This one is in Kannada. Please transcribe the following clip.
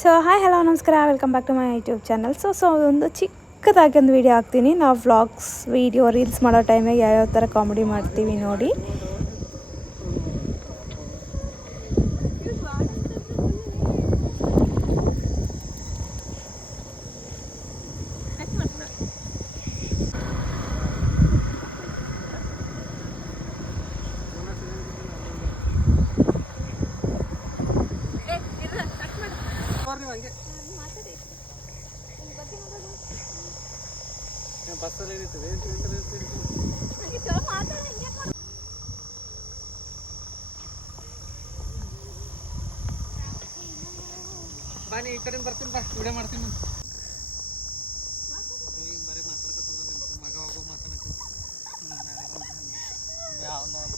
ಸೊ ಹಾಯ್ ಹಲೋ ನಮಸ್ಕಾರ. Welcome back to my YouTube channel so so ಒಂದು ಚಿಕ್ಕದಾಗಿ ಒಂದು ವೀಡಿಯೋ ಹಾಕ್ತೀನಿ. ನಾವು ವ್ಲಾಗ್ಸ್ ವೀಡಿಯೋ ರೀಲ್ಸ್ ಮಾಡೋ ಟೈಮಿಗೆ ಯಾವ್ಯಾವ ಥರ ಕಾಮಿಡಿ ಮಾಡ್ತೀವಿ ನೋಡಿ. ಹಂಗೆ. ಬಸ್ಸಲ್ಲಿ ಏನಿರ್ತದೆ ಎಂಟು ಗಂಟೆ ಇರ್ತೀವಿ ಬನ್ನಿ ಈ ಕಡೆ ಬರ್ತೀನಿ, ಬಾ. ವಿಡಿಯೋ ಮಾಡ್ತೀನಿ. ಬರೀ ಮಾತಾಡಕತ್ತ ಮಗ ಹೋಗೋ ಮಾತಾಡಕ ಯಾವ ನೋಡಿ